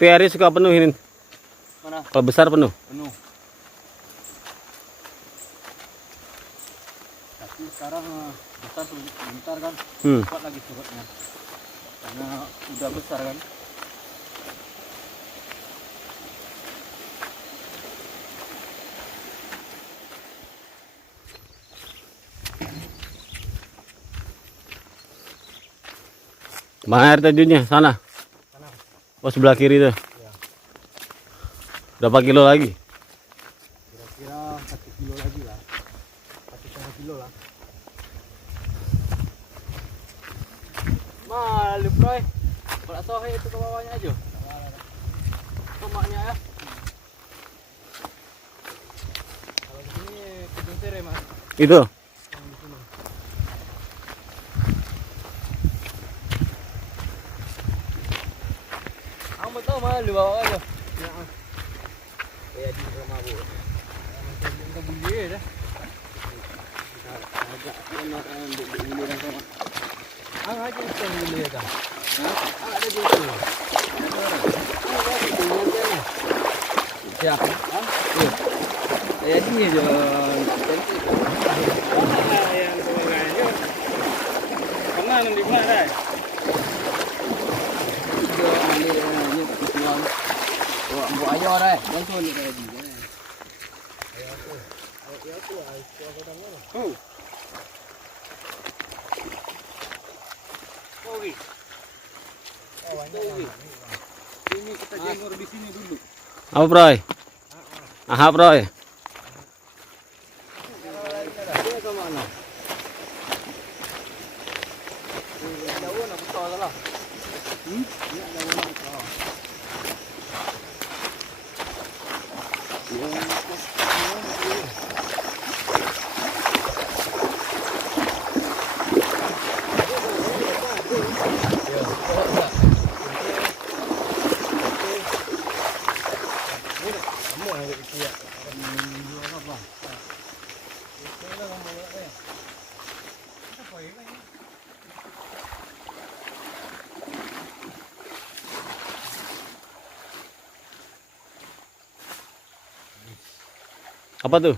PRI suka penuh ini. Mana? Kalau besar penuh. Penuh. Tapi sekarang besar sebentar kan. Kuat lagi surutnya. Karena udah besar kan. Mana air terjunnya? Sana. Oh, sebelah kiri tuh. Ya. Berapa kilo lagi? Kira-kira 1 kilo lagi lah. 1,5 kilo lah. Malu, bro. Kalau sohe itu ke bawahnya aja. Tomaknya ya. Kalau di sini kebun serai, Mas. Itu. Yang di sini. Ang betul malu bawa aja. Ya. Kayak di rumah Bu. Kita bunyi dah. Agak enak untuk bunyi dan sama. Ang aja itu bunyi dah. Ang ada di situ. Ya. Kayak ini aja. Yang sebagainya. Kemana di mana? Buat ayah dah, bantu ni tadi. Ayah tu aku dah mana? Oh. Oke. Ini kita jemur di sini dulu. Apa, Bro? Aha, Bro. Dia ke mana? Jauh nak besar salah. Ini jauh nak besar. Apa tuh?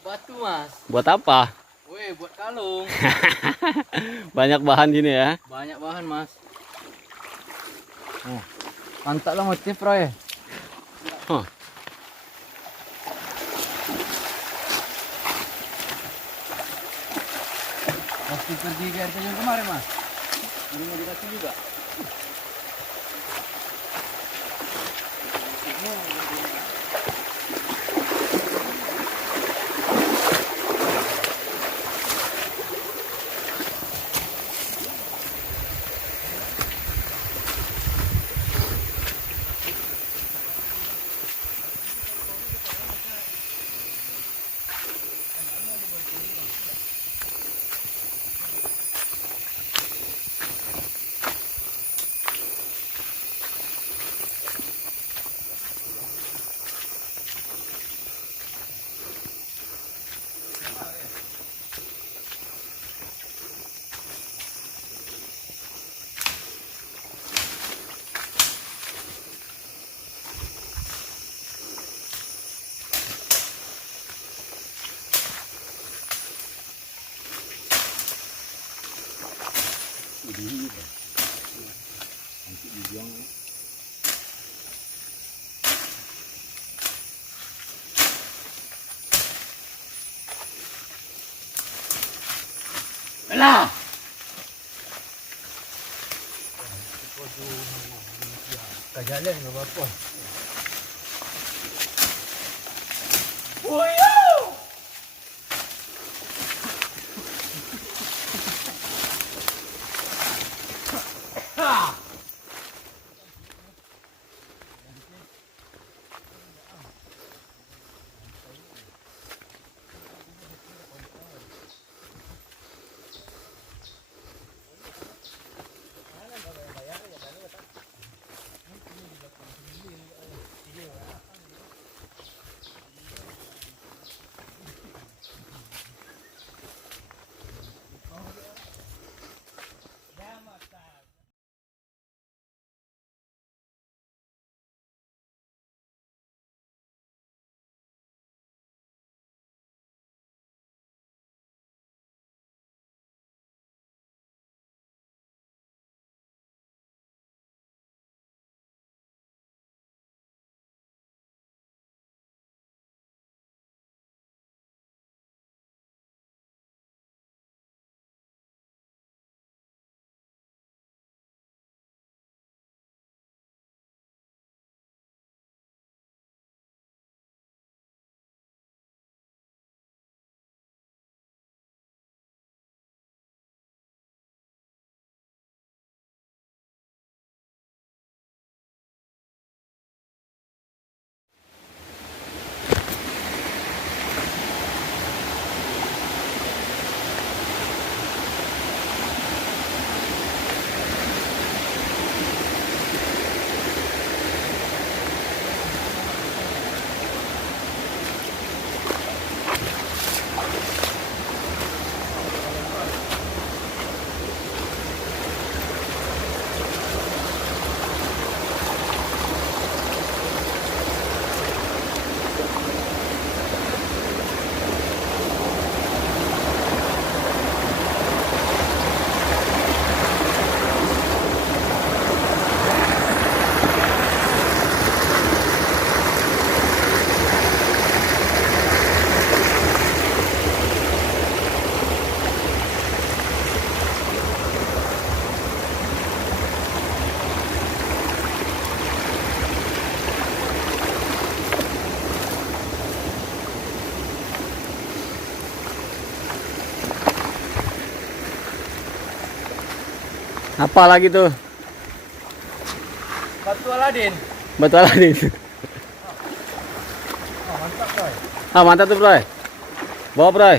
Batu, Mas. Buat apa? Weh, buat kalung. Banyak bahan gini ya. Banyak bahan, Mas. Oh. Mantap lah motif, Roy. Huh. Waktu pergi ke RT yang kemarin, Mas. Ini mau dikasih juga. Nanti dibuang. Alah. Tak jalan ke apa? Oi. Apa lagi tuh? Batu Aladin. Betul lagi. Oh, mantap coy. Ah, mantap tuh, Bro. Bawa, Bro.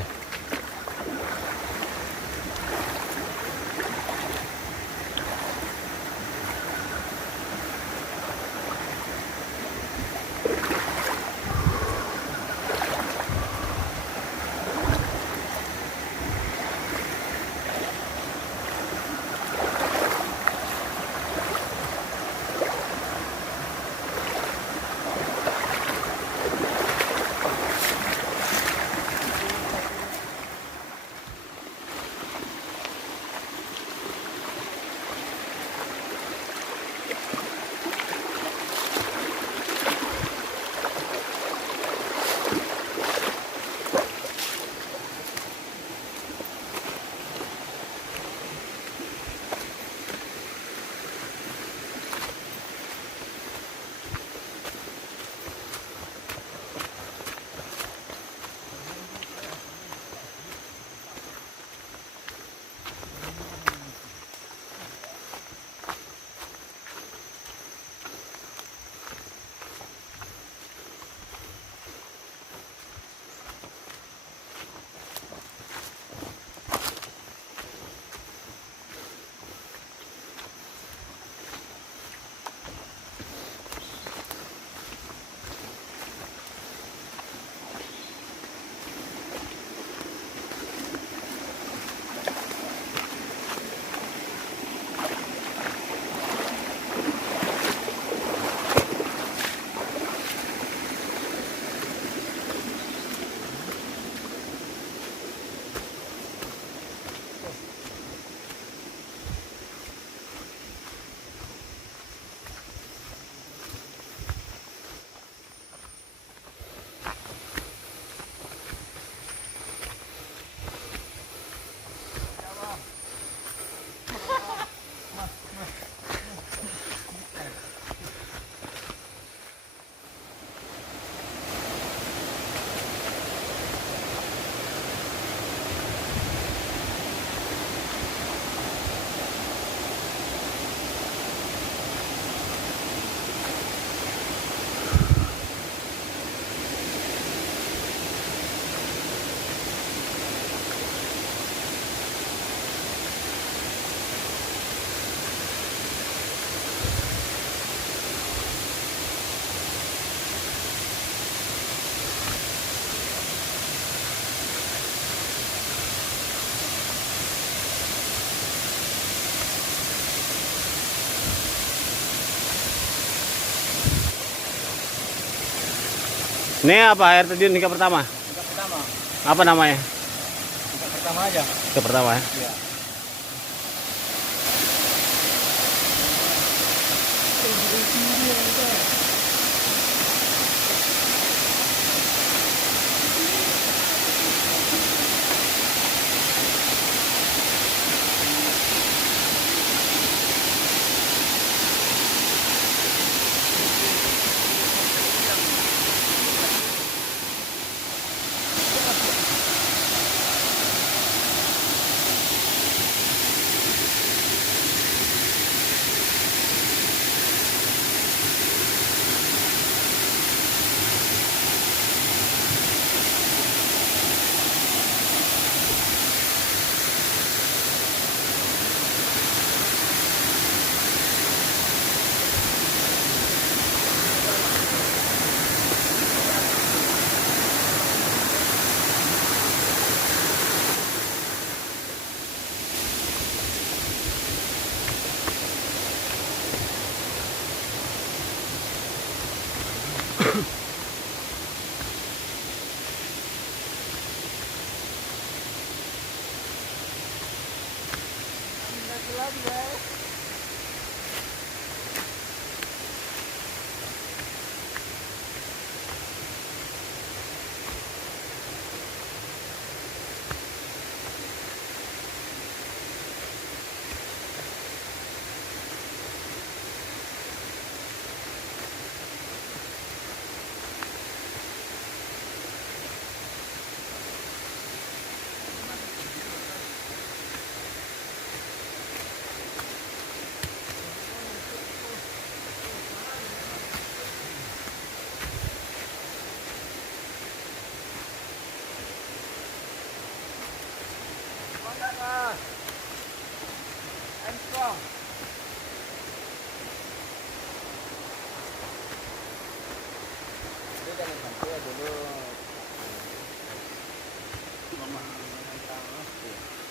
Ini apa air terjun tingkat pertama? Tingkat pertama. Apa namanya? Tingkat pertama aja. Tingkat pertama ya. Iya.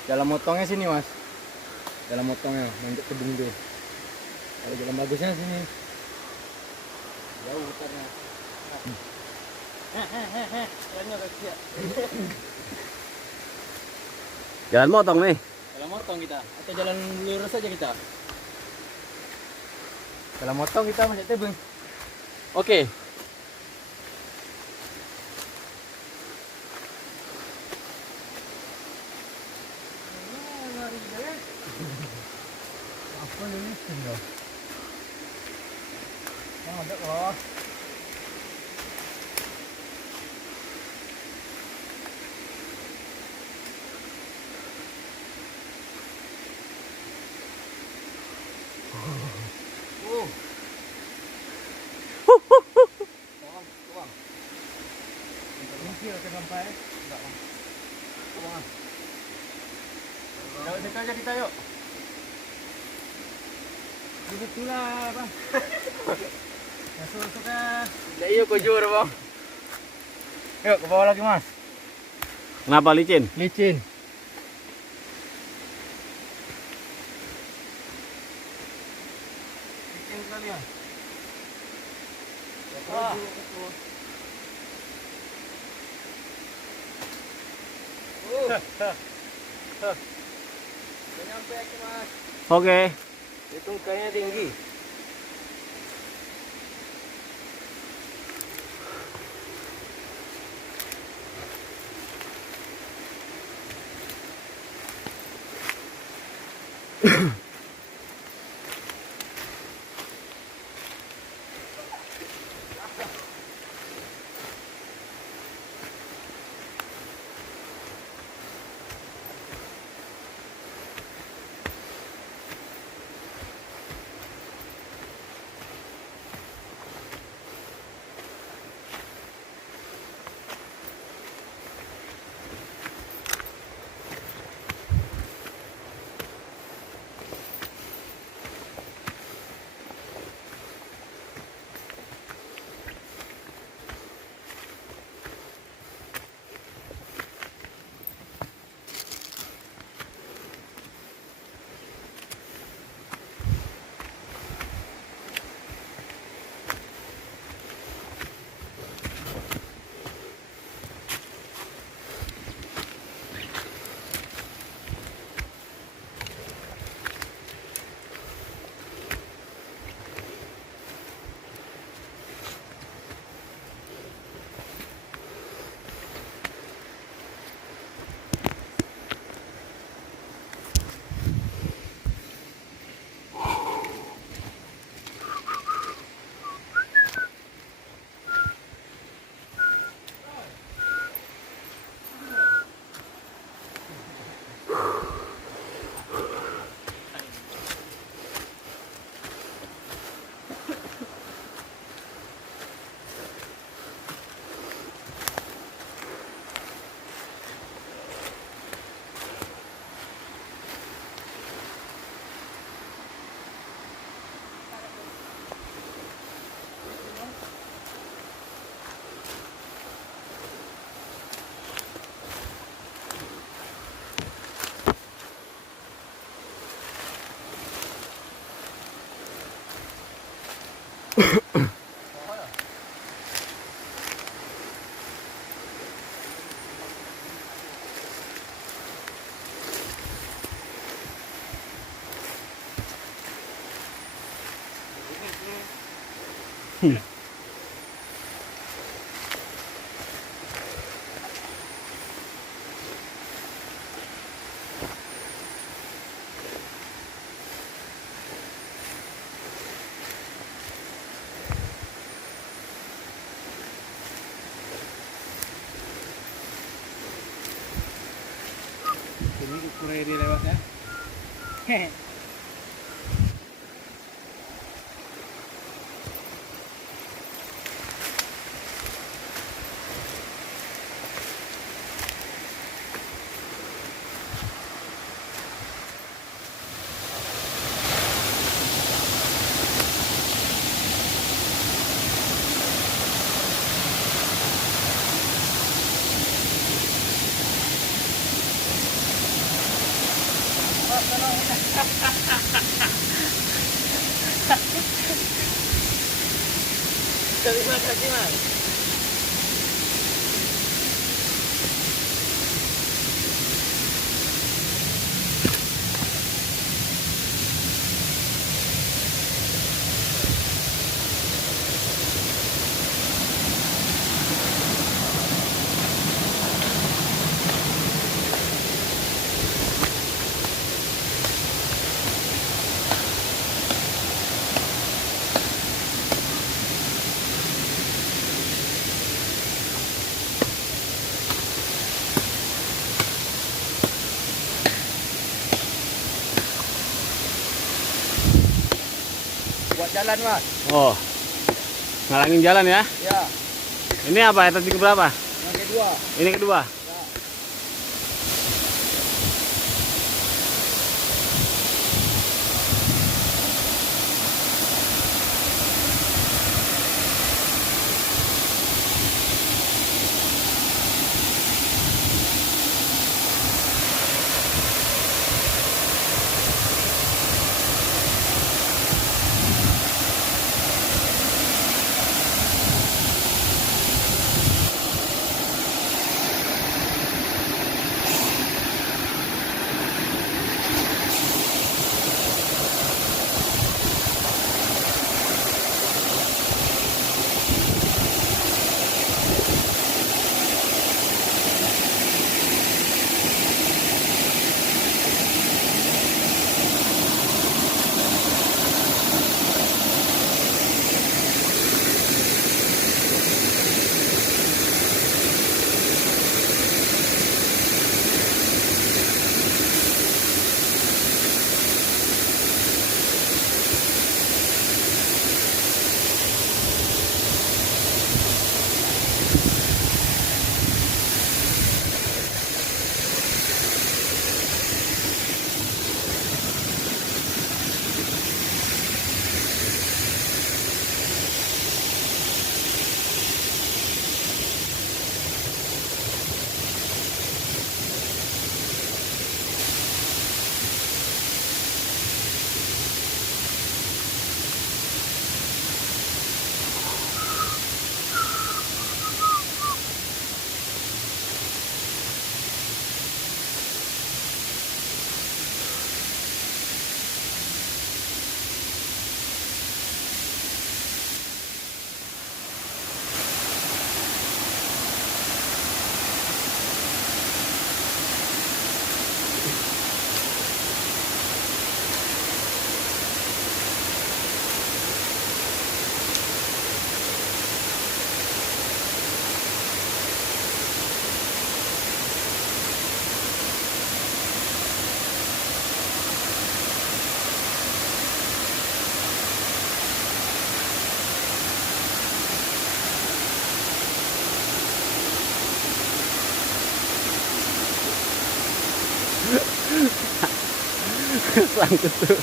Jalan motongnya sini mas. Jalan motongnya nanti kebun tuh. Kalau jalan bagusnya sini. Jauh mutarnya. Jalannya kecil. Jalan motong nih. Jalan motong kita atau jalan lurus aja kita? Jalan motong kita Mas Tebeng. Oke. Apa ini tinggal? Ada kok. Sampai enggak bang. Bang. Yuk dekat aja kita yuk. Duduk dulu lah bang. Masuk ke. Ya iya kujur bang. Yuk ke bawah lagi mas. Kenapa licin? Licin. Licin sekali ya. Wah. Udah nyampe aku mas. Oke. Itu kayaknya tinggi. Ini kurang dia lewat ya. Hehe. Terima kasih mas. Buat jalan mas. Oh, ngalangin jalan ya. Ya. Ini apa? Tadi berapa? Yang kedua. Ini kedua. Ya. Sangkut tuh.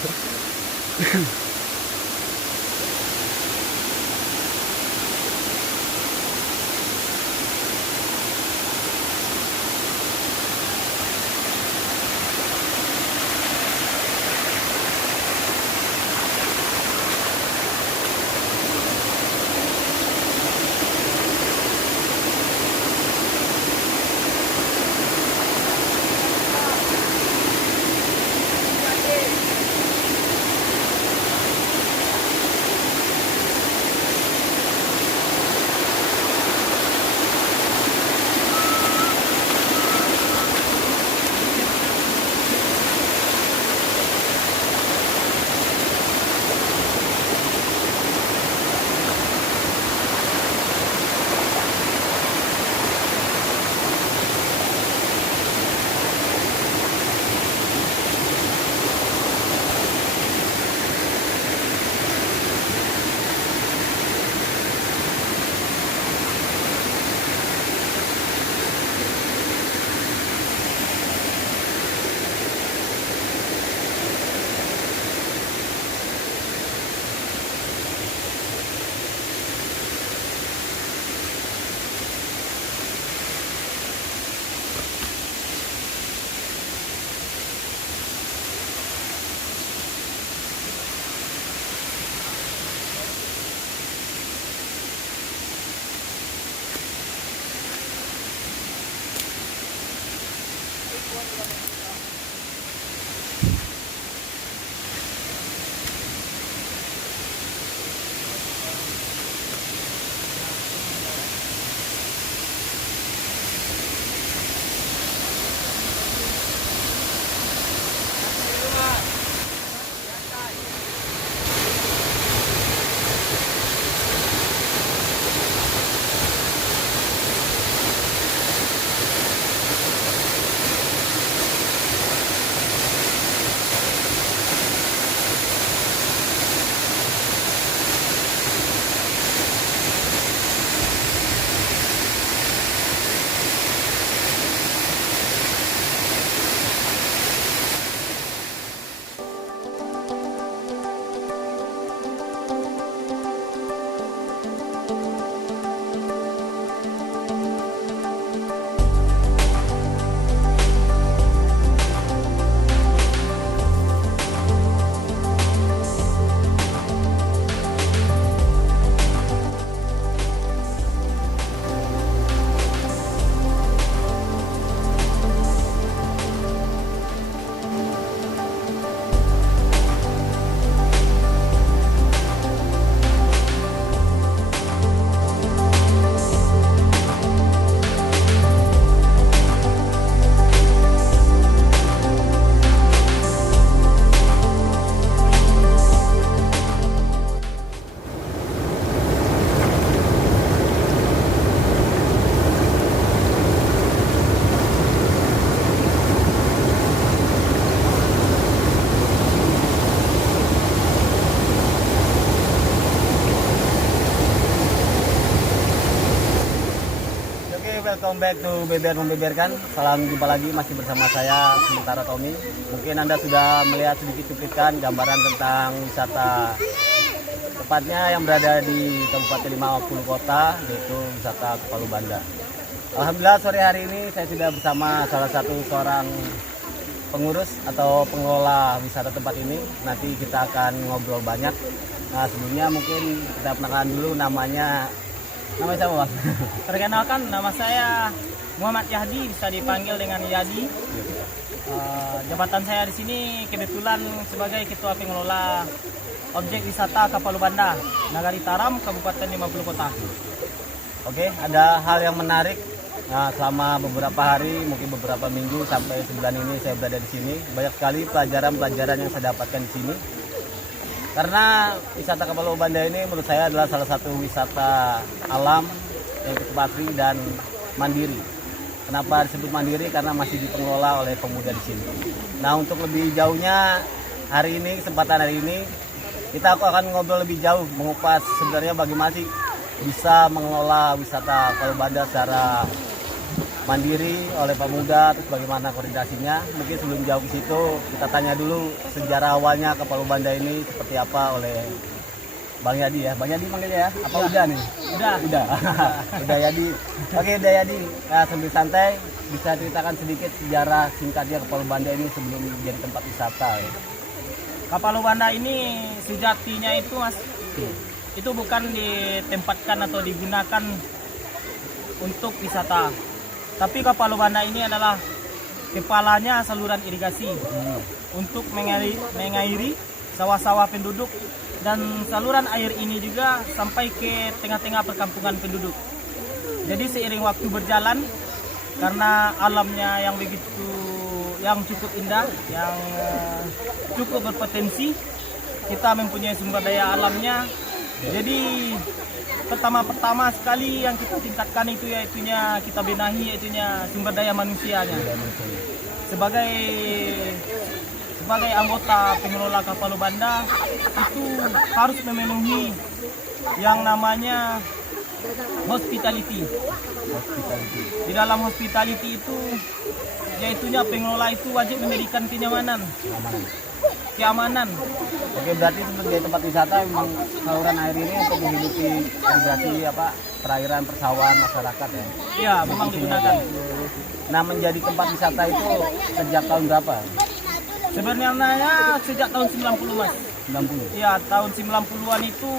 welcome back to Beber Membeberkan. Salam jumpa lagi, masih bersama saya Sementara Tommy. Mungkin Anda sudah melihat sedikit cuplikan gambaran tentang wisata tepatnya yang berada di Kabupaten 50 Kota, yaitu wisata Kepalu Banda. Alhamdulillah sore hari ini saya sudah bersama salah satu seorang pengurus atau pengelola wisata tempat ini. Nanti kita akan ngobrol banyak. Nah, sebelumnya mungkin kita perkenalkan dulu namanya. Nama siapa, Bang? Perkenalkan, nama saya Muhammad Yahdi, bisa dipanggil dengan Yadi. Jabatan saya di sini kebetulan sebagai ketua pengelola objek wisata Kepalu Banda, Nagari Taram, Kabupaten 50 Kota. Oke, ada hal yang menarik. Nah, selama beberapa hari, mungkin beberapa minggu sampai sebulan ini saya berada di sini. Banyak sekali pelajaran-pelajaran yang saya dapatkan di sini. Karena wisata Kepalu Banda ini menurut saya adalah salah satu wisata alam yang cukup asri dan mandiri. Kenapa disebut mandiri? Karena masih dikelola oleh pemuda di sini. Nah, untuk lebih jauhnya hari ini, kesempatan hari ini, kita akan ngobrol lebih jauh, mengupas sebenarnya bagaimana sih bisa mengelola wisata Kepalu Banda secara mandiri oleh pemuda, terus bagaimana koordinasinya. Mungkin sebelum jauh ke situ kita tanya dulu sejarah awalnya Kepalu Banda ini seperti apa oleh Bang Yadi ya. Bang Yadi manggilnya ya? Apa ya. Udah nih? Udah. Udah Yadi. Oke, udah Yadi. Nah, sambil santai bisa ceritakan sedikit sejarah singkatnya Kepalu Banda ini sebelum jadi tempat wisata ya. Kepalu Banda ini sejatinya itu, Mas, itu bukan ditempatkan atau digunakan untuk wisata. Tapi Kepalu Banda ini adalah kepalanya saluran irigasi untuk mengairi sawah-sawah penduduk, dan saluran air ini juga sampai ke tengah-tengah perkampungan penduduk. Jadi seiring waktu berjalan, karena alamnya yang cukup indah, yang cukup berpotensi, kita mempunyai sumber daya alamnya. Jadi pertama sekali yang kita tingkatkan itu yaitunya kita benahi yaitunya sumber daya manusianya. Sebagai anggota pengelola Kepalu Banda itu harus memenuhi yang namanya hospitality. Di dalam hospitality itu yaitunya pengelola itu wajib memberikan kenyamanan. Keamanan. Oke, berarti sebagai tempat wisata memang saluran air ini untuk menghidupi irigasi perairan persawahan masyarakat ya. Iya, memang digunakan. Nah, menjadi tempat wisata itu sejak tahun berapa? Sebenarnya sejak tahun 90, Mas. 90. Iya, tahun 90-an itu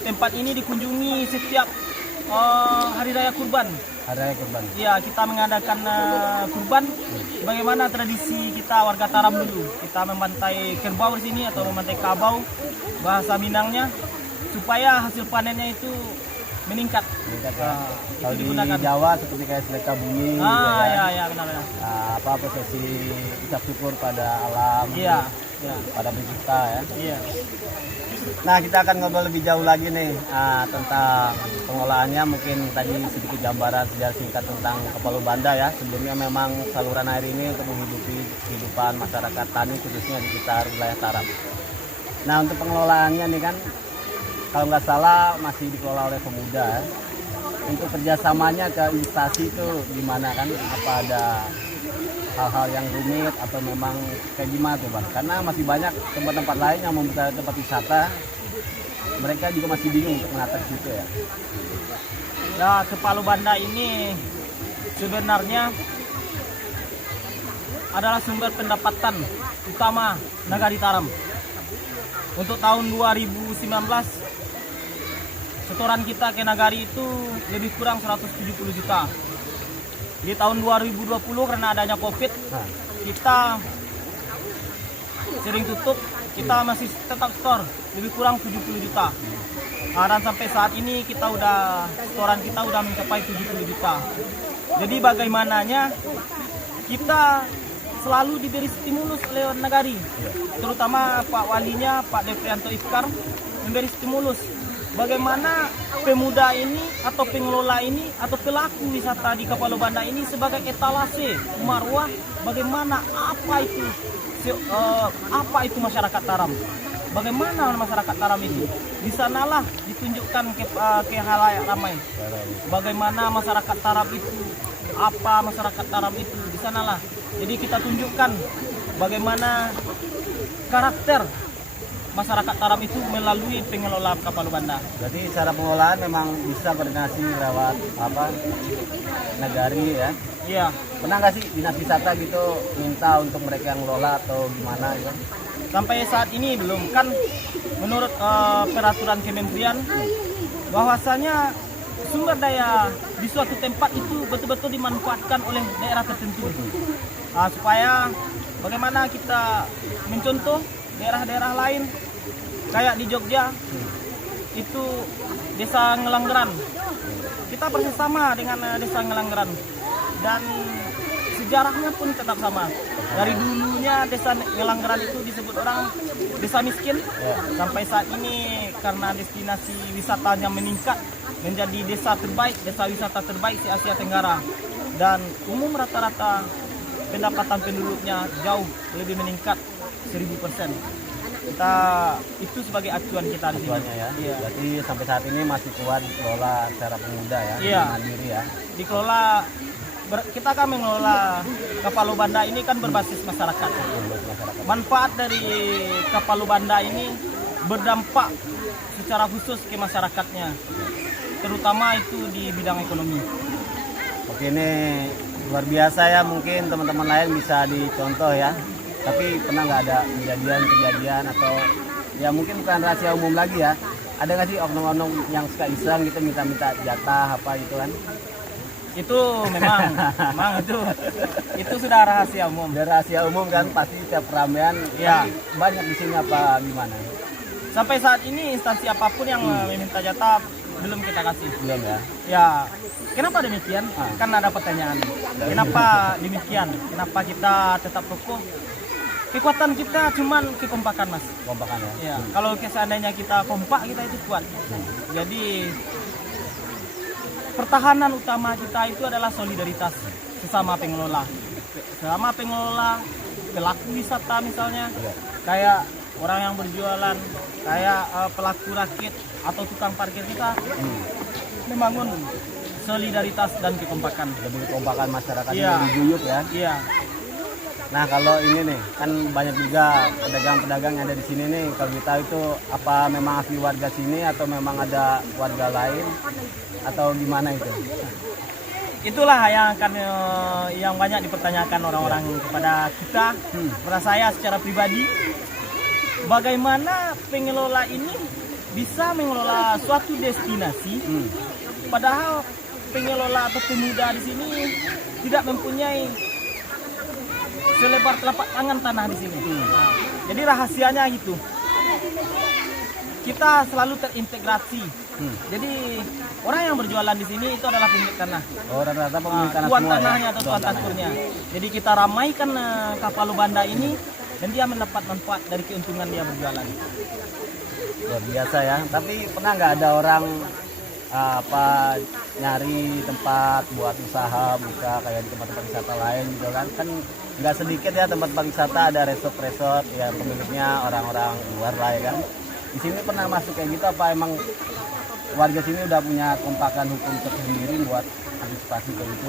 tempat ini dikunjungi setiap hari raya kurban. Hari raya kurban. Iya, kita mengadakan kurban. Bagaimana tradisi kita warga Taram dulu? Kita membantai kerbau di sini atau membantai kabau, bahasa Minangnya, supaya hasil panennya itu meningkat. Ya. Kalau Itu di digunakan. Jawa seperti kayak sedekah bumi. Ya, benar. Nah, prosesi ucap syukur pada alam. Iya. Pada pencipta ya. Iya. Nah, kita akan ngobrol lebih jauh lagi nih tentang pengelolaannya. Mungkin tadi sedikit gambaran sejarah singkat tentang Kepalu Banda ya. Sebelumnya memang saluran air ini untuk menghidupi kehidupan masyarakat tani khususnya di sekitar wilayah Taram. Nah, untuk pengelolaannya nih kan kalau nggak salah masih dikelola oleh pemuda. Untuk kerjasamanya ke instansi itu gimana kan? Apa ada hal-hal yang rumit atau memang kayak gimana tuh, Bang? Karena masih banyak tempat-tempat lain yang membuka tempat wisata, mereka juga masih bingung untuk menata situ ya. Nah, Kepalu Banda ini sebenarnya adalah sumber pendapatan utama Nagari Taram. Untuk tahun 2019, setoran kita ke Nagari itu lebih kurang 170 juta. Di tahun 2020 karena adanya COVID, kita sering tutup, kita masih tetap store lebih kurang 70 juta. Dan sampai saat ini setoran kita udah mencapai 70 juta. Jadi bagaimananya kita selalu diberi stimulus oleh Nagari, terutama Pak Walinya, Pak Devrianto Ifkar, memberi stimulus. Bagaimana pemuda ini atau pengelola ini atau pelaku wisata di Kepalu Banda ini sebagai etalase marwah, bagaimana apa itu masyarakat Taram, bagaimana masyarakat Taram itu di sanalah ditunjukkan ke halayak ramai bagaimana masyarakat Taram itu apa masyarakat Taram itu di sanalah. Jadi kita tunjukkan bagaimana karakter masyarakat Taram itu melalui pengelola kapal banda. Berarti cara pengelolaan memang bisa koordinasi lewat nagari ya. Iya. Pernah nggak sih dinas wisata gitu minta untuk mereka yang ngelola atau gimana gitu? Sampai saat ini belum, kan menurut peraturan kementerian bahwasanya sumber daya di suatu tempat itu betul-betul dimanfaatkan oleh daerah tertentu. Supaya bagaimana kita mencontoh daerah-daerah lain kayak di Jogja itu desa Ngelanggeran. Kita persis sama dengan desa Ngelanggeran dan sejarahnya pun tetap sama. Dari dulunya desa Ngelanggeran itu disebut orang desa miskin, sampai saat ini karena destinasi wisatanya meningkat menjadi desa terbaik, desa wisata terbaik di Asia Tenggara. Dan umum rata-rata pendapatan penduduknya jauh lebih meningkat 1000%. Kita itu sebagai acuan kita di sini. Acuannya ya. Iya. Berarti sampai saat ini masih kuat dikelola secara pemuda ya, Iya. mandiri ya. Dikelola kita kan mengelola kapal banda ini kan berbasis masyarakat. Manfaat dari kapal banda ini berdampak secara khusus ke masyarakatnya, terutama itu di bidang ekonomi. Oke, ini luar biasa ya, mungkin teman-teman lain bisa dicontoh ya. Tapi pernah nggak ada kejadian atau ya mungkin bukan rahasia umum lagi ya? Ada nggak sih oknum-oknum yang suka iseng gitu minta-minta jatah apa gitu kan? Itu memang itu sudah rahasia umum. Udah rahasia umum kan, pasti setiap ramean Ya. banyak di sini apa gimana? Sampai saat ini instansi apapun yang meminta jatah belum kita kasih. Belum ya? Ya, kenapa demikian? Kan ada pertanyaan. Kenapa demikian? Kenapa kita tetap kokoh? Kekuatan kita cuman kekompakan, Mas. Kompakan ya? Ya, kalau seandainya kita kompak, kita itu kuat. Jadi pertahanan utama kita itu adalah solidaritas sesama pengelola. Sesama pengelola, pelaku wisata misalnya, kayak orang yang berjualan, kayak pelaku rakit atau tukang parkir, kita membangun solidaritas dan kekompakan. Lebih kekompakan masyarakat Iya. lebih guyup ya. Iya. Nah kalau ini nih kan banyak juga pedagang-pedagang yang ada di sini nih. Kalau kita itu apa memang asli warga sini atau memang ada warga lain atau gimana itu? Itulah yang akan yang banyak dipertanyakan orang-orang kepada kita, kepada saya secara pribadi. Bagaimana pengelola ini bisa mengelola suatu destinasi, padahal pengelola atau pemuda di sini tidak mempunyai selebar telapak tangan tanah di sini. Nah, jadi rahasianya gitu. Kita selalu terintegrasi. Jadi orang yang berjualan di sini itu adalah pemilik tanah. Oh, rata-rata pemilik tanah Tuan semua tanahnya ya? atau tuan takurnya. Jadi kita ramaikan kapal banda ini dan dia mendapat manfaat dari keuntungan dia berjualan. Luar biasa ya. Tapi pernah nggak ada orang apa nyari tempat buat usaha buka kayak di tempat-tempat wisata lain gitu kan? Kan nggak sedikit ya tempat-tempat wisata, ada resort-resort ya pemiliknya orang-orang luar lah ya kan. Di sini pernah masuk kayak gitu apa emang warga sini udah punya kompakan hukum tersendiri buat antisipasi kayak gitu?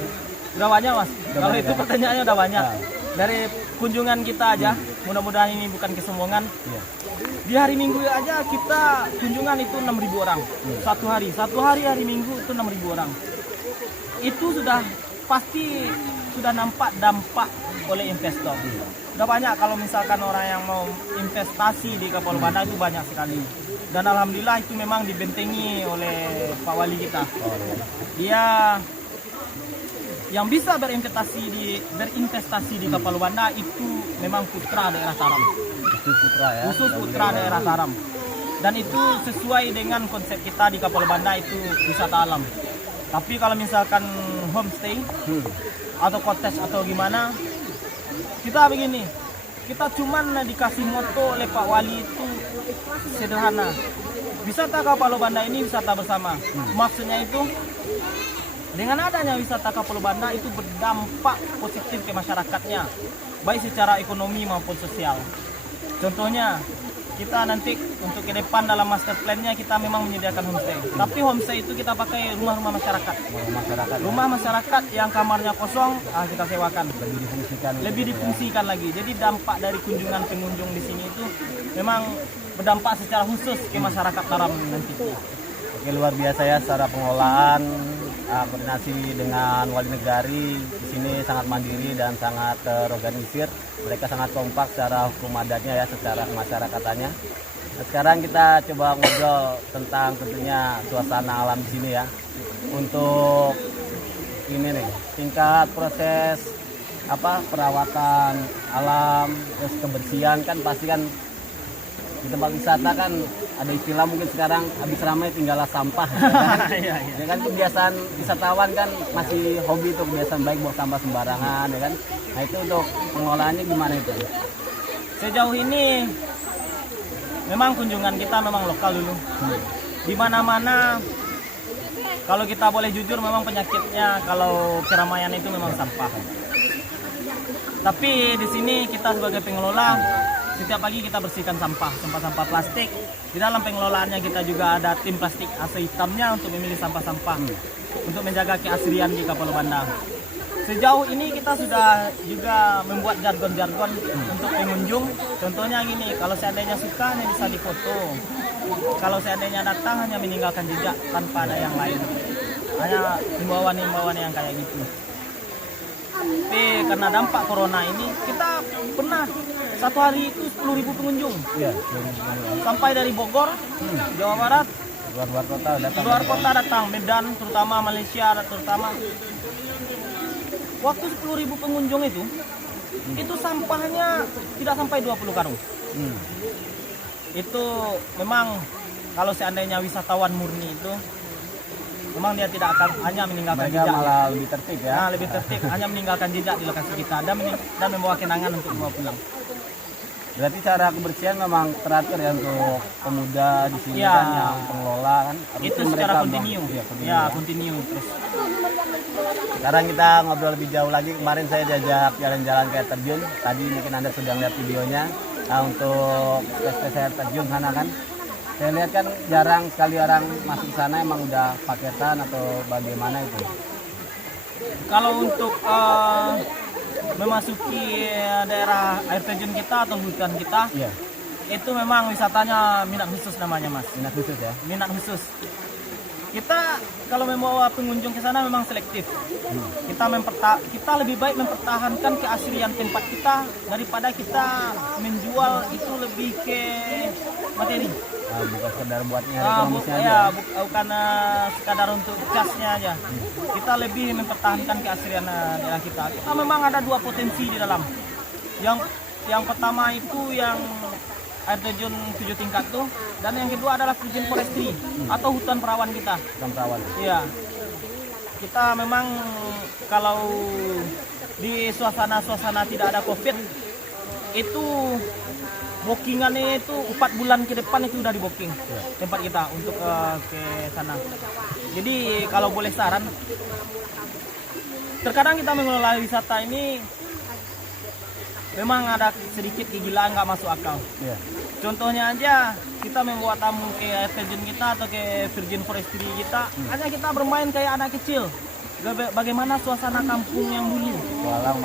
Udah banyak, Mas. Udah Kalau banyak itu ya? pertanyaannya udah banyak. Nah. Dari kunjungan kita aja, mudah-mudahan ini bukan kesombongan. Iya. Di hari Minggu aja kita kunjungan itu 6.000 orang. Satu hari hari Minggu itu 6.000 orang. Itu sudah pasti sudah nampak dampak oleh investor. Udah banyak kalau misalkan orang yang mau investasi di kapal banda itu banyak sekali. Dan alhamdulillah itu memang dibentengi oleh Pak Wali kita. Dia yang bisa berinvestasi di kapal banda itu memang putra daerah Taram. Itu putra ya. Khusus putra daerah Taram. Dan itu sesuai dengan konsep kita di kapal banda itu wisata alam. Tapi kalau misalkan homestay atau cottage atau gimana, kita begini, kita cuman dikasih moto oleh Pak Wali itu sederhana. Wisata kapal banda ini wisata bersama. Maksudnya itu dengan adanya wisata kapal banda itu berdampak positif ke masyarakatnya, baik secara ekonomi maupun sosial. Contohnya, kita nanti untuk ke depan dalam master plan-nya kita memang menyediakan homestay. Tapi homestay itu kita pakai rumah-rumah masyarakat. Rumah masyarakat yang kamarnya kosong kita sewakan. Lebih difungsikan lagi. Jadi dampak dari kunjungan pengunjung di sini itu memang berdampak secara khusus ke masyarakat Taram nanti. Oke, luar biasa ya secara pengelolaan, koordinasi dengan wali negari di sini sangat mandiri dan sangat terorganisir. Mereka sangat kompak secara hukum adatnya ya, secara kemasyarakatan. Nah, sekarang kita coba ngobrol tentang tentunya suasana alam di sini ya. Untuk ini nih, tingkat proses perawatan alam, terus kebersihan kan pasti kan di tempat wisata kan ada istilah mungkin sekarang habis ramai tinggallah sampah ya kan? Ya kan kebiasaan wisatawan kan masih hobi tuh, kebiasaan baik buang sampah sembarangan ya kan. Nah itu untuk pengelolaannya gimana itu? Sejauh ini memang kunjungan kita memang lokal dulu. Di mana-mana kalau kita boleh jujur memang penyakitnya kalau keramaian itu memang sampah. Tapi di sini kita sebagai pengelola setiap pagi kita bersihkan sampah plastik. Di dalam pengelolaannya kita juga ada tim plastik AC hitamnya untuk memilih sampah-sampah untuk menjaga keaslian di Kapal Banda. Sejauh ini kita sudah juga membuat jargon-jargon untuk pengunjung. Contohnya gini, kalau seandainya suka hanya bisa difoto. Kalau seandainya datang hanya meninggalkan jejak tanpa ada yang lain. Hanya himbauan-himbauan yang kayak gitu. Tapi karena dampak corona ini kita pernah satu hari itu 10.000 pengunjung. Iya, Sampai dari Bogor, Jawa Barat, luar kota datang, Medan terutama, Malaysia terutama. Waktu 10.000 pengunjung itu sampahnya tidak sampai 20 karung. Itu memang kalau seandainya wisatawan murni itu memang dia tidak akan hanya meninggalkan mereka jejak. malah lebih tertib ya. Nah, lebih tertib, hanya meninggalkan jejak di lokasi kita dan membawa kenangan untuk dibawa pulang. Berarti cara kebersihan memang teratur ya untuk pemuda di sini Ya. kan yang pengelola kan. Itu rutin secara mereka kontinu. ya. Kontinu terus. Sekarang kita ngobrol lebih jauh lagi. Kemarin saya diajak jalan-jalan ke air terjun. Tadi mungkin Anda sudah lihat videonya. Nah, untuk tes air terjun sana kan. Saya lihat kan jarang sekali orang masuk sana, emang udah paketan atau bagaimana itu? Kalau untuk memasuki daerah air terjun kita atau hutan kita, Iya, itu memang wisatanya minat khusus namanya, Mas. minat khusus ya. Minat khusus. Kita kalau membawa pengunjung ke sana memang selektif. Kita lebih baik mempertahankan keaslian tempat kita daripada kita menjual itu lebih ke materi. Nah, bukan sekedar buat nyari ekonomisnya aja. Bukan sekadar untuk casnya aja. Kita lebih mempertahankan keaslian daerah kita. Kita memang ada dua potensi di dalam. Yang pertama itu yang air terjun 7 tingkat tuh, dan yang kedua adalah virgin forestry atau hutan perawan kita. Bukan perawan. Iya. Kita memang kalau di suasana tidak ada Covid itu bookingannya itu 4 bulan ke depan itu udah di booking tempat kita untuk ke sana. Jadi kalau boleh saran, terkadang kita mengelola wisata ini memang ada sedikit kegilaan nggak masuk akal. Iya. Contohnya aja kita membawa tamu ke air terjun kita atau ke virgin forestry kita, hanya kita bermain kayak anak kecil. Bagaimana suasana kampung yang dulu. Walau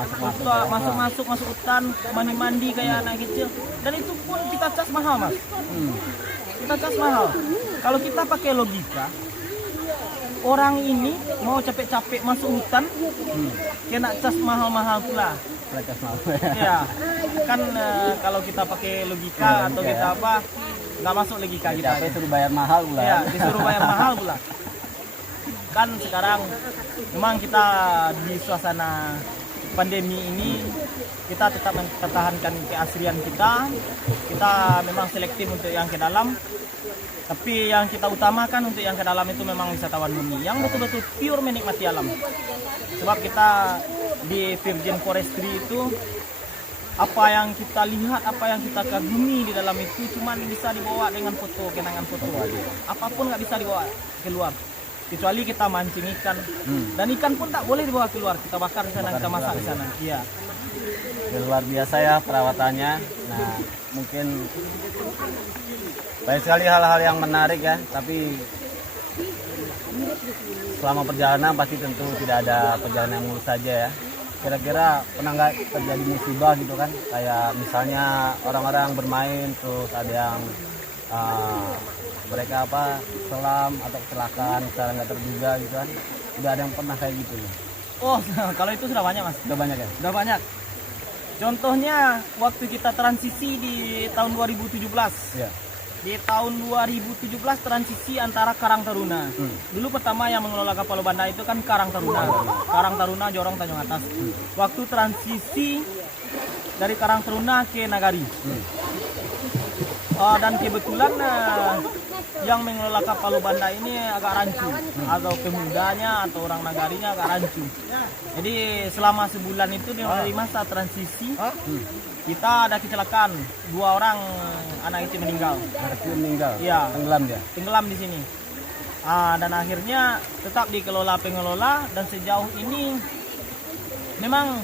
masuk-masuk. Masuk hutan, mandi-mandi kayak anak kecil. Dan itu pun kita cas mahal, Mas. Kita cas mahal. Kalau kita pakai logika, orang ini mau capek-capek masuk hutan, kena cas mahal-mahal pula. Cas mahal. Ya, kan kalau kita pakai logika atau kita ya. apa, nggak masuk logika kita. Capek suruh bayar mahal pula. Ya, disuruh bayar mahal pula. Kan sekarang memang kita di suasana pandemi ini kita tetap mempertahankan keaslian kita. Kita memang selektif untuk yang ke dalam. Tapi yang kita utamakan untuk yang ke dalam itu memang wisatawan murni yang betul-betul pure menikmati alam. Sebab kita di Virgin Forestry itu apa yang kita lihat, apa yang kita kagumi di dalam itu cuman bisa dibawa dengan foto, kenangan foto. Apapun nggak bisa dibawa keluar. Kecuali kita mancing ikan, dan ikan pun tak boleh dibawa keluar. Kita bakar di sana, kita masak di sana. Iya. Luar biasa ya perawatannya. Nah, mungkin banyak sekali hal-hal yang menarik ya, tapi selama perjalanan pasti tentu tidak ada perjalanan yang mulus saja ya. Kira-kira pernah nggak terjadi musibah gitu kan? Kayak misalnya orang-orang bermain terus ada yang mereka selam atau kecelakaan secara nggak terduga gitu kan? Udah ada yang pernah kayak gitu? Oh, kalau itu sudah banyak mas. Udah banyak ya? Sudah banyak. Contohnya waktu kita transisi di tahun 2017. Iya. Di tahun 2017 transisi antara Karang Taruna. Dulu pertama yang mengelola kapal Banda itu kan Karang Taruna. Karang Taruna Jorong Tanjung Atas. Waktu transisi dari Karang Taruna ke Nagari. Dan kebetulan yang mengelola kapal Banda ini agak rancu, atau pemudanya atau orang Nagarinya agak rancu. Jadi selama sebulan itu dari masa transisi kita ada kecelakaan, 2 orang anak itu meninggal. Anak itu meninggal? Iya. Tenggelam dia? Tenggelam di sini. Dan akhirnya tetap dikelola pengelola, dan sejauh ini memang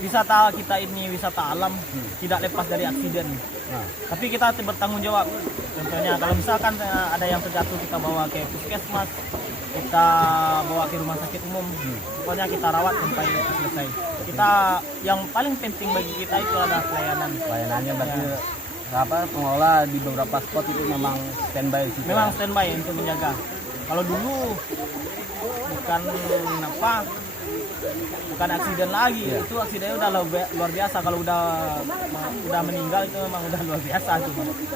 wisata kita ini wisata alam, tidak lepas dari aksiden. Tapi kita bertanggung jawab. Contohnya kalau misalkan ada yang terjatuh, kita bawa ke puskesmas, kita bawa ke rumah sakit umum, pokoknya kita rawat sampai selesai. Kita yang paling penting bagi kita itu adalah pelayanan. Pelayanannya berarti pengelola di beberapa spot itu memang standby sih. Memang standby untuk menjaga. Kalau dulu bukan aksiden lagi, itu aksidennya udah luar biasa. Kalau udah meninggal itu memang udah luar biasa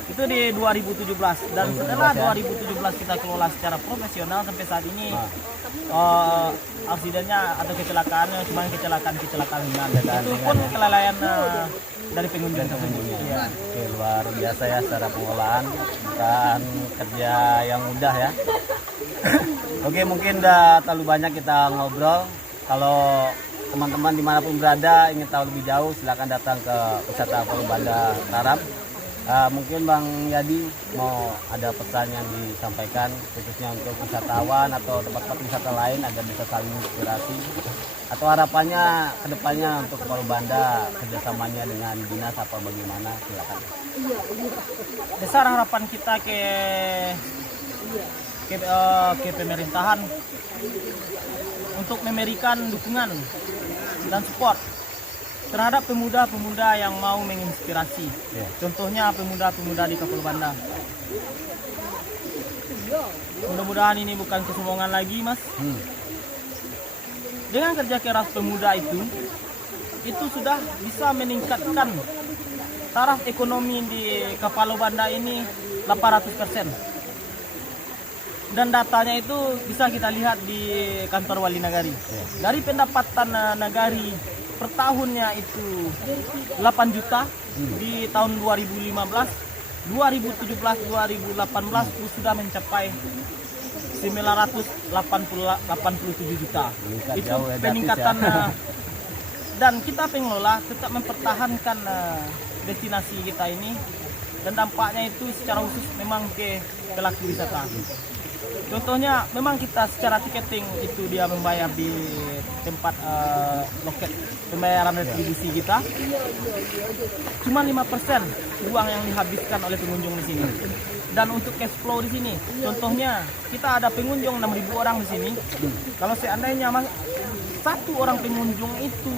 itu di 2017. Dan setelah 2017 kita kelola secara profesional sampai saat ini, aksidennya atau kecelakaannya cuma kecelakaan ringan. Itu pun kelalaian dari pengunjung. Ya. Oke, luar biasa ya secara pengelolaan, bukan kerja yang mudah ya. Oke, mungkin udah terlalu banyak kita ngobrol. Kalau teman-teman dimanapun berada ingin tahu lebih jauh, silakan datang ke wisata Palu Banda Taram. Mungkin Bang Yadi mau ada pesan yang disampaikan khususnya untuk wisatawan atau tempat-tempat wisata lain agar bisa saling inspirasi, atau harapannya kedepannya untuk Palu Banda kerjasamanya dengan dinas apa bagaimana, silakan. Besar harapan kita ke pemerintahan untuk memberikan dukungan dan support terhadap pemuda-pemuda yang mau menginspirasi. Contohnya pemuda-pemuda di Kapal Banda. Mudah-mudahan ini bukan kesombongan lagi, Mas. Dengan kerja keras pemuda itu sudah bisa meningkatkan taraf ekonomi di Kapal Banda ini 800%. Dan datanya itu bisa kita lihat di kantor Wali Nagari. Dari pendapatan Nagari per tahunnya itu 8 juta di tahun 2015, 2017, 2018 itu sudah mencapai 987 juta. Itu peningkatan dan kita pengelola tetap mempertahankan destinasi kita ini, dan dampaknya itu secara khusus memang ke pelaku wisata. Contohnya memang kita secara tiketing itu dia membayar di tempat loket pembayaran retribusi kita cuma 5% uang yang dihabiskan oleh pengunjung di sini. Dan untuk cash flow di sini, contohnya kita ada pengunjung 6.000 orang di sini. Kalau seandainya satu orang pengunjung itu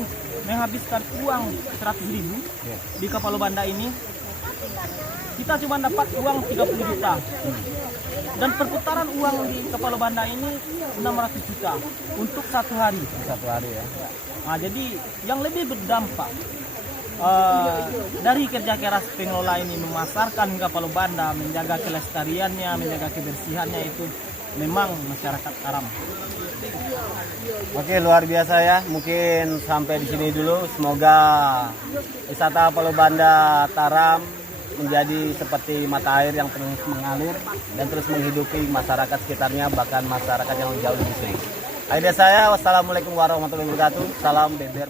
menghabiskan uang 100.000 di Kapal Banda ini, kita cuma dapat uang 30 juta. Dan perputaran uang di Kapal Banda ini 600 juta untuk satu hari ya. Jadi yang lebih berdampak dari kerja keras pengelola ini memasarkan Kapal Banda, menjaga kelestariannya, menjaga kebersihannya, itu memang masyarakat Taram. Oke, luar biasa ya. Mungkin sampai di sini dulu. Semoga wisata Palu Banda Taram menjadi seperti mata air yang terus mengalir dan terus menghidupi masyarakat sekitarnya, bahkan masyarakat yang jauh lebih sering. Akhirnya saya, wassalamualaikum warahmatullahi wabarakatuh. Salam beber.